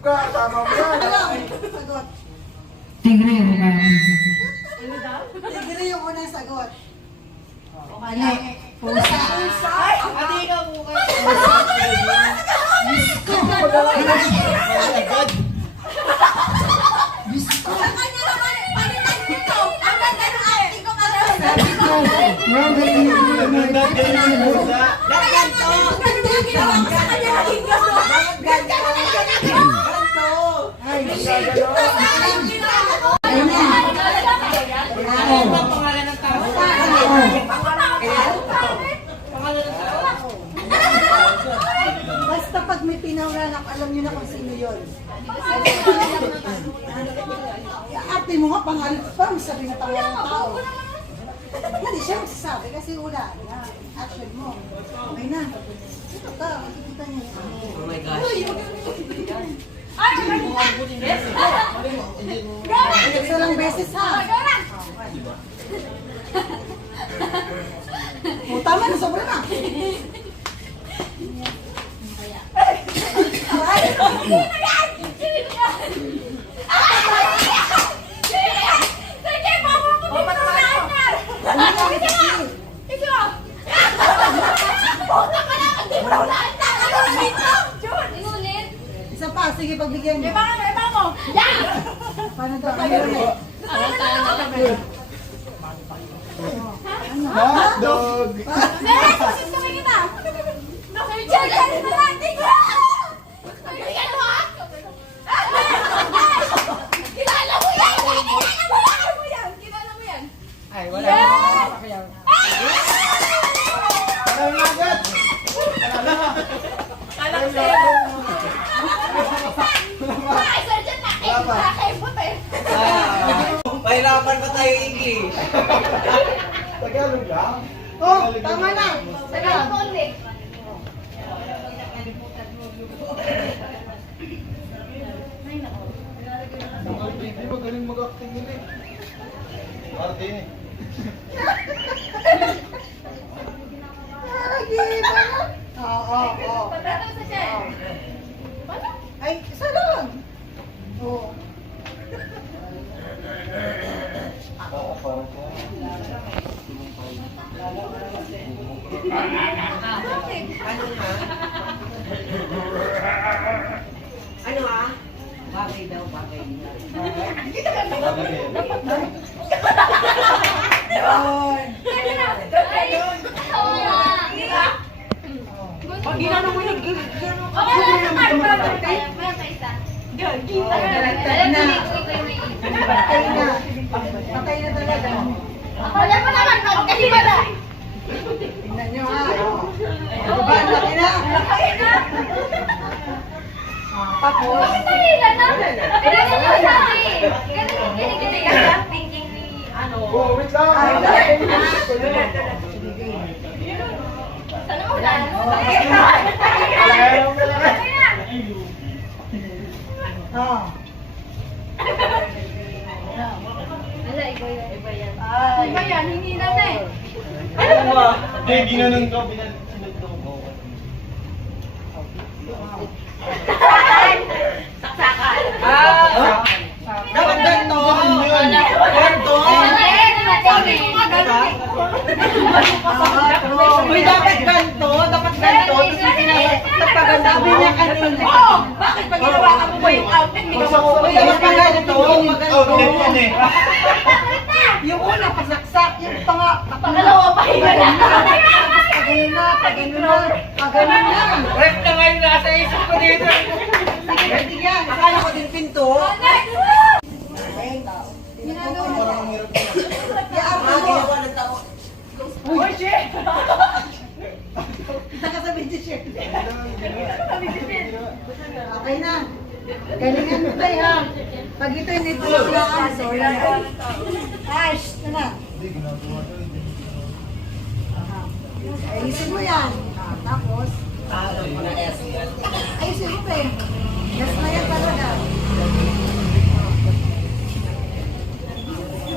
ka, tama mo yan. Sagot. Tigre yung mga. Tigre yung unang sagot. Mali. Pusa. Ate, ikaw mukha. Basta pag may pinawranak, alam nyo na kung sino yun. Ate mo nga, pangalit pa, sabi na tawa ng tao. Hindi siya magsasabi kasi wala na. Action mo. Okay na. Ito ka, makikita niyo. Oh my gosh. Isa lang beses ha. O, tama na, sobra na. Isa pa, sige, pagbigyan niyo. Paano daw? Hotdog! Ay, wala. Parang agad! Mahirapan pa tayo English. Tagalog lang? Oh, tama na. Hindi magaling mag-acting yun eh. Martin eh. Oo. Ay, isa lang. Oo. Oo, parang ko. Ano ha? Bagay daw, bagay. Pag ginano mo yung Patay na talaga. Tingnan nyo ha. Diba, ang laki na. Tapos, Oh, wait lang! Hindi, ginanon ko. Pinagsunod ko. dapat ganito. Ganito. Uy, dapat ganito. Dapat ganito. Nagpaganda niya kanina. Bakit pag ginawakan mo ba yung outfit? Hindi ka makukuha. Dapat ganito. Outfit yan eh. yung una, pasaksak. Yung Pangalawa pa higa na. Pagano na. Rep na ngayon nasa isip ko dito. Sige, patigyan. Akala ko din pinto. Parang ang hirap niya. Ginawa ng tao. Uy, shit! Nakasabi si shit. Okay na. Galingan mo tayo ha. Pag ito hindi po yung answer. Ash, na. Hindi, ginagawa ko. Ayusin mo yan. Tapos, ayusin mo pa eh. Yes na yan talaga.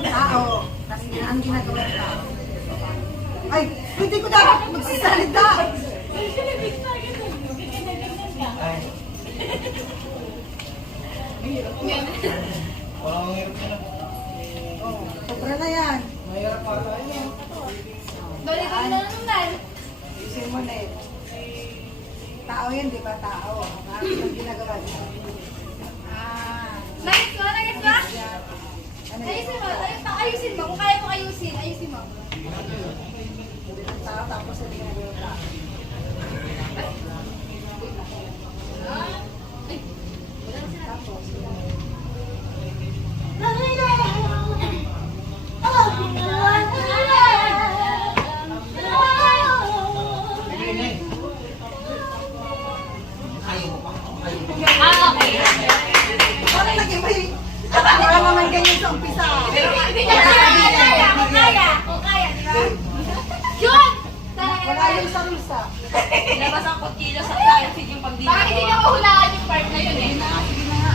Tao. Kasi ang ginagawa ng tao. Ay, hindi ko dapat magsasalita. Walang hirap na. Sobra na yan. Mahirap ata yun. Balik ko na naman. Isin mo na eh. Tao yan, di ba? Tao. Ang ginagawa niya. Nagis mo? Nagis mo? Ano yun? Ayusin mo. Ayusin mo. Kung kaya mo ayusin, ayusin mo. Ang tao, tapos ang ginagawa ng tao. Tapos, parang naging may... Parang naman ganyan sa umpisa. Hindi niya kaya. Kung kaya. Kung kaya, di ba? Yun! Wala yung sarusa. Ilabas ang kutilo sa tayo yung pagdino. Bakit hindi niya mahulaan yung part na yun eh? Sige na nga.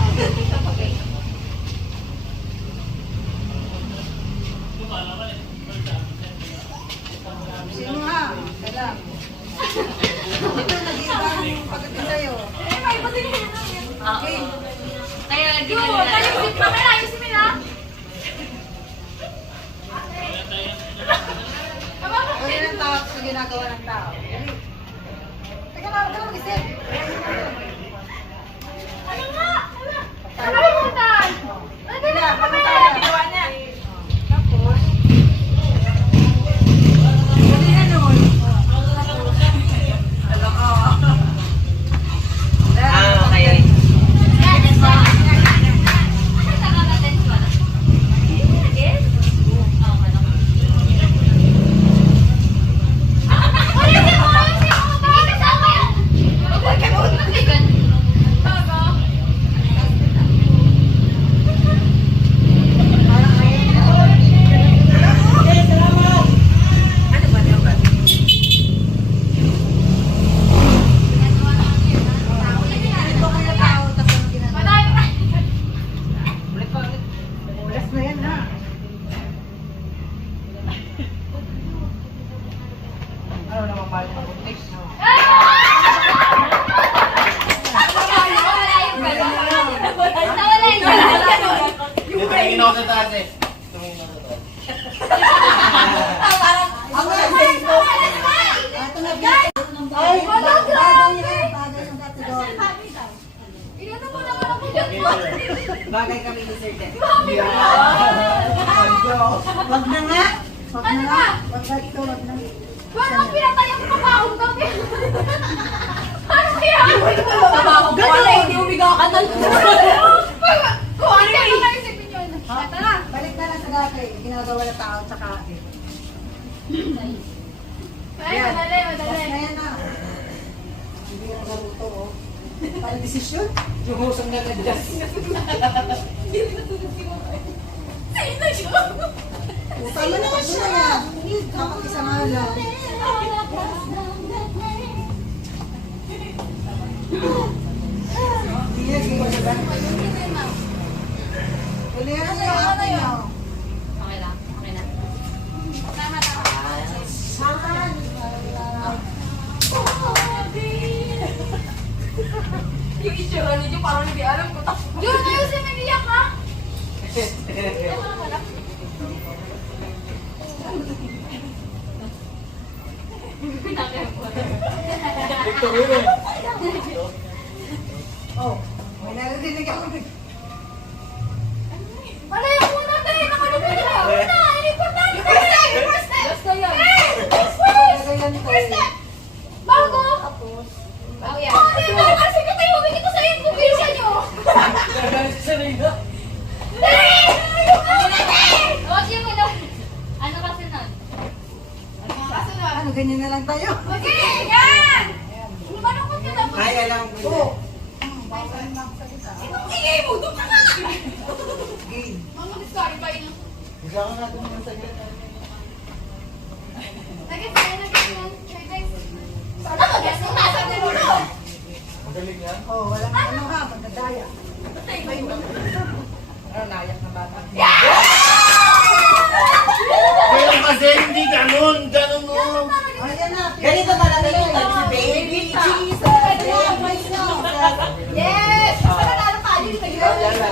Sino nga? Kala. Ito, nag-iibang pagdating sa'yo. Eh, may iba din yun. Okay. Kaya Yun! ginagawa na. Ayusin mo. Kaya ayusin mo na. O yun ang tao sa ginagawa ng tao. Dali. Teka na, huwag ka na mag-isip. Ano nga? Ano ba yung puntahan? Ano ba yung puntahan? Ginawa niya. Tapos, dali na nun. Okay. Ito kaya tao, tapos ang ginagawa. Oras na yan ha. Ano naman mahal ng buntis? Yung tingin ako sa taas eh. Tumingin ako sa taas. Ako na dito. Ito na dito. Ay, bagay yan. Bagay yung category. Bagay kami ni Sir Ted. Wag na nga. Wag na nga. Wag na ito, wag na. Paano pinatay ang kapahong daw? Paano kaya? Tabako ko wala, hindi umiga ka na. Kung ano yung naisipin yun? Tara! Balik na lang sa dati. Ginagawa ng tao tsaka Ay, madali, Tapos madali. na yan na. Hindi na naruto, oh. Para desisyon? Jumusong na nagdas. Sino siya? Tama na kasi na yan. Kapag isa nga lang. Hindi yan, hindi ko na ba? Uli yan yung ate niyo. Okay lang, okay na. Tama, tama. Saan? Yung itsura niyo parang hindi alam ko. Yun, ayusin mo niya ka? Oh, may narinig ako. Wala yung una tayo, nakalupin niya. Una, importante. First step. Basta yan. First step. Bago. Bago yan. Bago kasi ka tayo, humigit ko sa iyo kung bisa niyo. Dali! O, siya mo na. Ano kasi nun? Kasunod. Ano, ganyan na lang tayo. Okay, yan! Lumalungkot ka na. Ay, alam ko. Oo. Bawal lang sa isa. Ingay mo, doon ka nga! Game. Mga discard pa yun. Isa ka natin naman sa gila. Nagets tayo, nagets yan. Try guys. Sana mag-guess kung nasa niyo mo. Magaling yan. Oh, walang ano ha, magdadaya. Ano, nayak na bata. Pero kasi hindi ganun. Ganun mo. Ayan na. Ganito talaga yung baby Jesus. Yes! Sa nanalo tayo, yun na yun.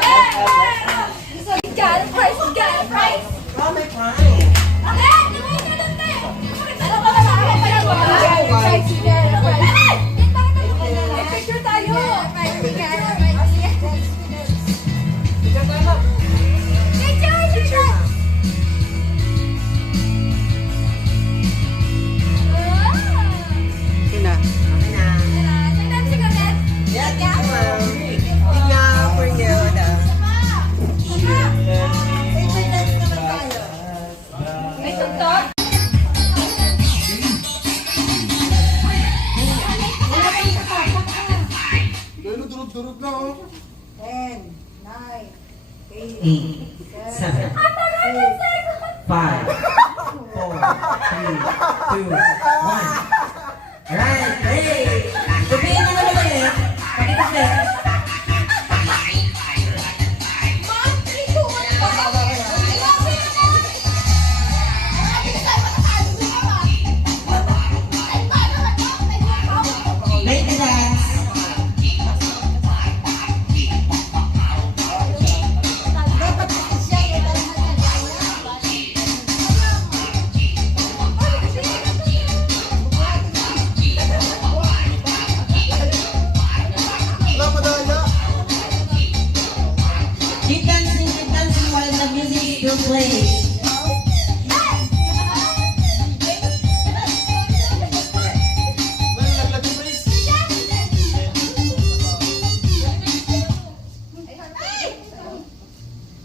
7, 5, 4, 3, 2, 1. Alright, hey! Tupiin na naman ulit. Pakita ulit. Maintenance. Dapat siya yung Keep dancing while the music is still playing.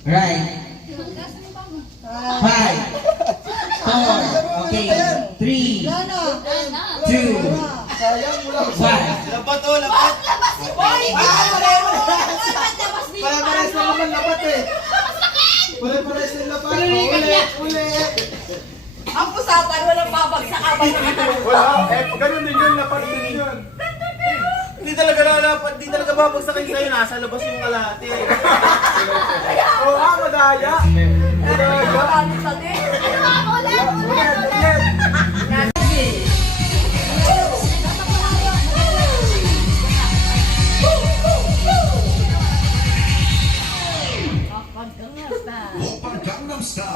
Right. 5, 4, okay, 3, 2, 1. Lapat oh, lapat. Pare-pares na naman lapat eh. Pare-pares na lapat. Ulit. Ang usapan, walang babagsak abang Wala. Ganun din yun. Lapat din yun. Hindi talaga lalapat. Hindi talaga babagsakin sa'yo. Nasa labas yung kalahati. Oo nga, madaya.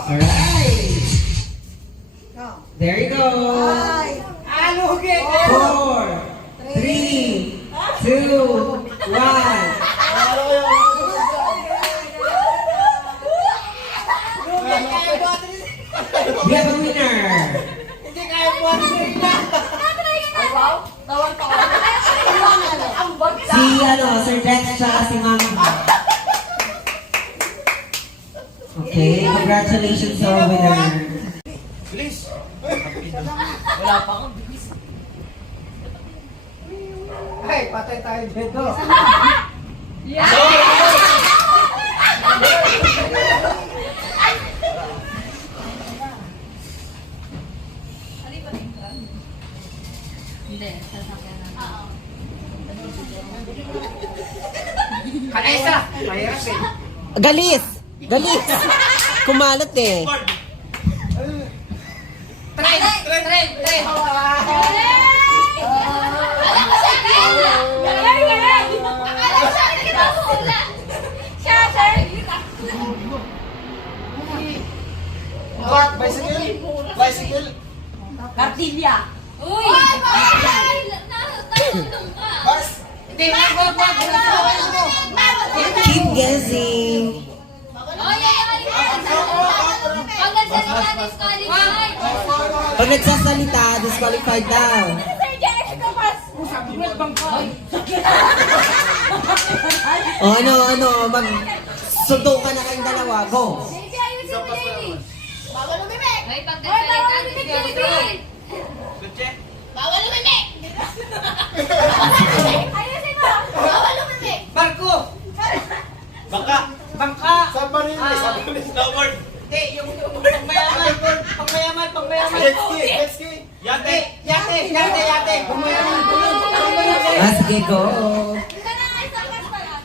Alright. There you go. 4, 3, 2, 1. We have a winner. Si Sir Dex tsaka si Ma'am. Okay, congratulations sa winner. Please. Wala pa akong bilis. Ay, patay tayo dito. Hindi, sasakyan na. Kanesa. Mahirap eh. Galis! Galis! Kumalat eh. Tren! Alam ko siya! Galing! Akala ko siya! Nagkakahula! Siya, sir! Bicycle. Kartilya. Uy! Natulong ka! Bus. Hindi, wag! Keep guessing. Pag nagsalita, disqualified! Pag nagsasalita, disqualified daw. Sir Jeff, kapas! O ano, magsundo ka na kayong dalawa. Go! Baby, ayusin mo, Jenny! Bawal umimik! May pagkasalita, disqualified! Bawal umimik! Ayusin mo! Bawal umimik! Barko. Bangka. Bangka. Submarine. Submarine. Snowboard. Hindi, yung pangmayaman. Jet ski. Jet ski. Yate. Yate. Pangmayaman. Sige, go. Isa na nga, isang kas pala.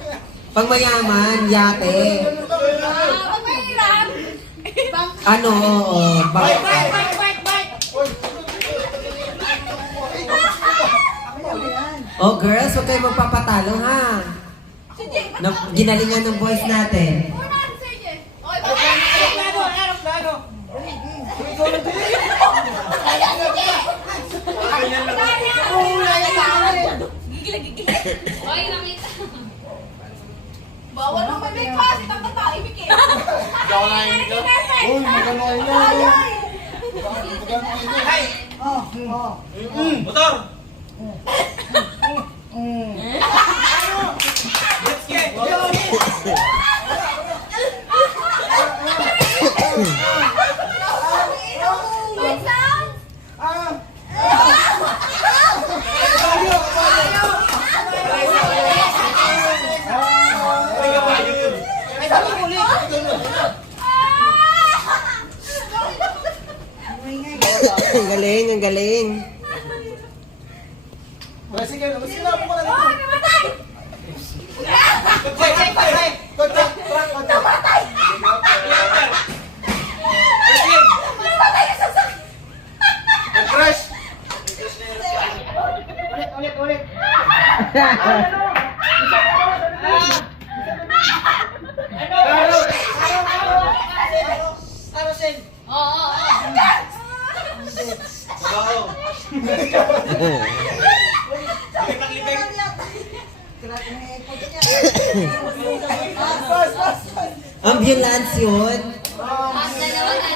Pangmayaman, yate. Pag mahirap, Ano, Bike. Oh, girls, huwag kayo magpapatalo, ha? Ginalingan ng boys natin. Una, Sir Jeff. Okay, baka Aeroplano. Ayan, si Jeff! Gigil. Okay, nakita. Bawal ang mamig kasi takot-taimik eh. Ikaw na yun ka. Uy, magano kayo yan. Ay! Oh. Motor. Wait, sound! Ay, kabayo yun. galing. Sige, sige na, buka na dito. Namatay! Kotse. Namatay! Namatay ka sa sakit! Crash. Ulit. Oo. Ambulance yun. Dalawa na.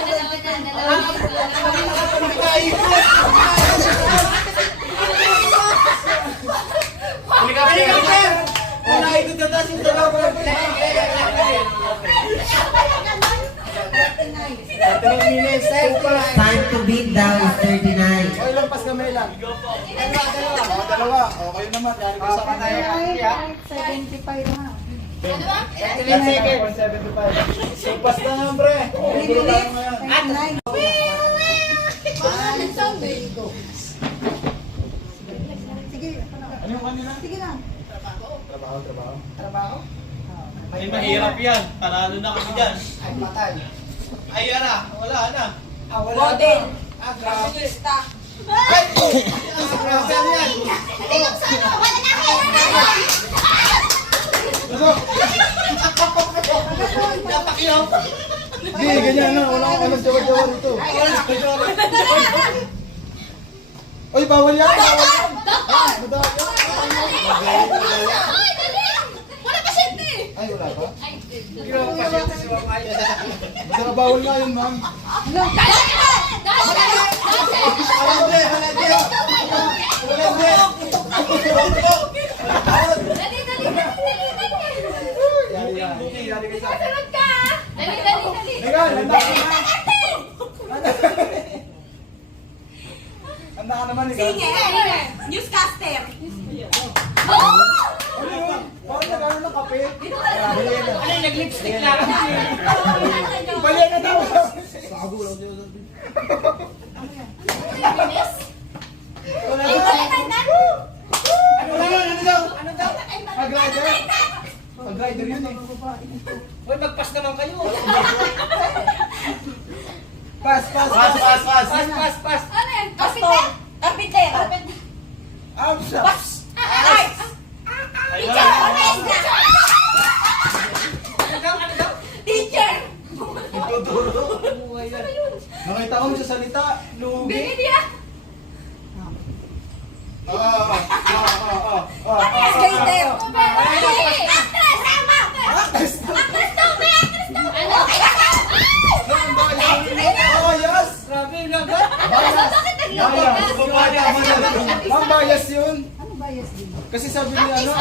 Helicopter. Una ikot na taas yung dalawa. Time to beat daw is 39. Okay lang, pas kamay lang. Dalawa. O, kayo naman. Yari ko sa kanaya. 75 na. Ano ba? 175. So, pas na nga, pre. Gulo lang mo yan. 99. Sige, Ano yung kanina? sige lang. Trabaho. Ay, mahirap yan. Panalo na kami dyan. Ay, patay. Ay, ara. Wala na. Model. Grabe. Artista. Ay! Ang grabe yan. Napakiyaw. Hindi, ganyan na. Walang jawa-jawa dito. Oy, bawal yan. Wala pasyente! Ay, wala pa? Ay, Basta bawal nga yun, ma'am. Teka, handa ka na. Handa ka naman, ikaw. Newscaster. Ano yun? Parang nagano ng kape. Ano yung nag-lipstick lang? Bali na daw. Sago lang siya. Wala na. Ano daw? Mag-rider? Mag-rider yun eh. Uy, magpas naman kayo. Pass. Pas. Ano yan? Pastor. Carpenter. Absas. Ay. Teacher! Teacher. Nakita ko sa salita. Lugi. Bigyan Skater. Oh, yes. Grabe yung lagat. Ma'am, bias yun. Ano bias din? Kasi sabi niya ano,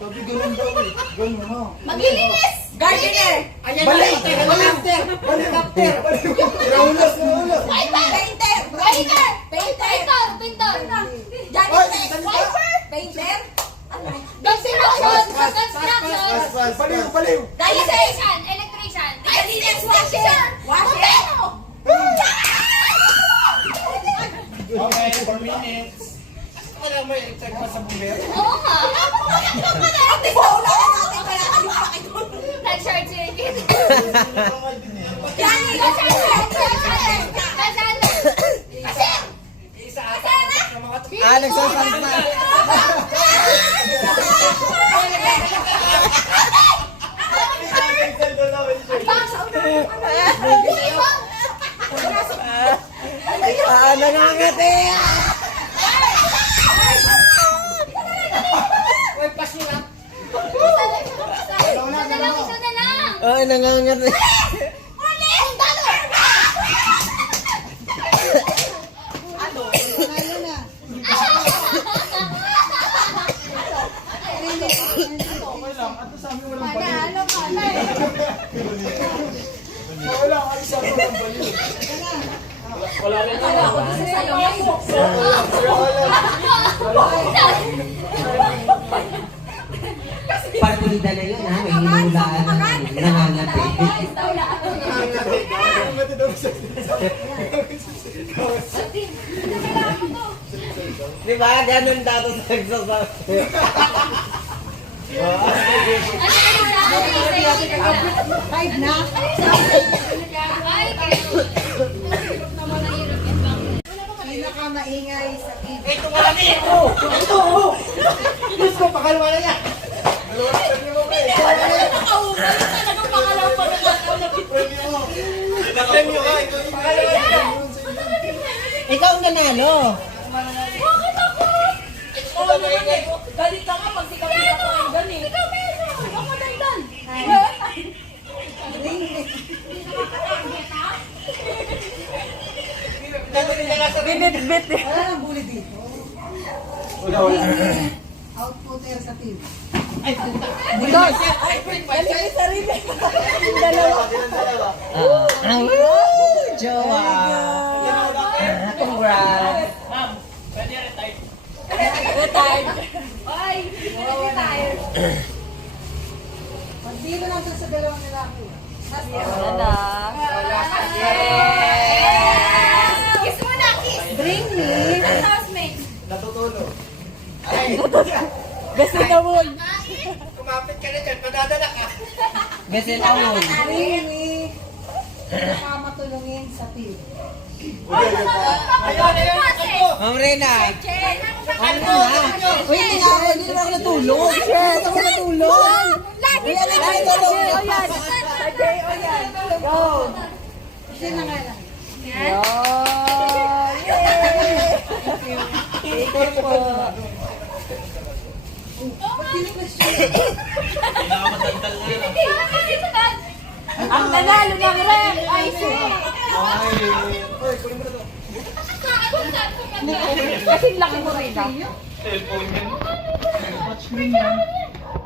sabi ganun daw eh. Ganun mo. Maglilinis! Gardener. Ayan na. Helicopter. Raulas. Painter. Painter! Janitor. Ay, Painter. Construction! Baliw. Electrician! Electrician! Washer! Okay, 4 minutes. Alam mo, check pa sa bumbero. Oo nga! Ate, wala na natin kaya kayo pakidun. Nag-short circuit! Yan. Nagsasalta. Nangangati. Uy, pas nyo lang. Isa na lang! Ay, nangangati. Tayo na. Okay lang. At sa amin walang baliw. Ano ka? Okay lang. Ay, sa amin walang baliw. Partida na yun ha, may hinulaan na nangangati. Ang gati daw sa Di ba? Ganun dato sa exercise. Five na. Pinakamaingay sa TV. Ito nga ni! Ito! Diyos ko, pakalwa na yan! Premyo ka, ikaw yung pangalawa. Ikaw ang nanalo! Bakit ako? Galit ka nga pag di ka pinapakinggan eh. Ikaw meron. Ako dandan. Binitbit eh. Wala nang bully dito. Outputter sa TV. Dos. Galing yung sarili. Dalawa. Jowa! Congrats! Ma'am, pwede retire. Retired. Ay, retire. Magdilo lang sa dalawang lalaki. Wala na. Kiss mo na, kiss. Bring me. Ang housemate. Natutulog. Best in the world. Kumapit ka na dyan, madadala ka. Best in the world. Bring me. Nakamatulungin sa TV. Ma'am Rena! Ano na? Uy, hindi naman ako natulog! Shit! Ako natulog! Lagi Uy, ano ba natulog? O yan. Sa J.O. yan. Go. Kasi na nga lang. Yan. Thank you po. Pinakamatandal na yun. Ang nanalo ng rep ay si... Kasing laki mo rin ah. Cellphone yan.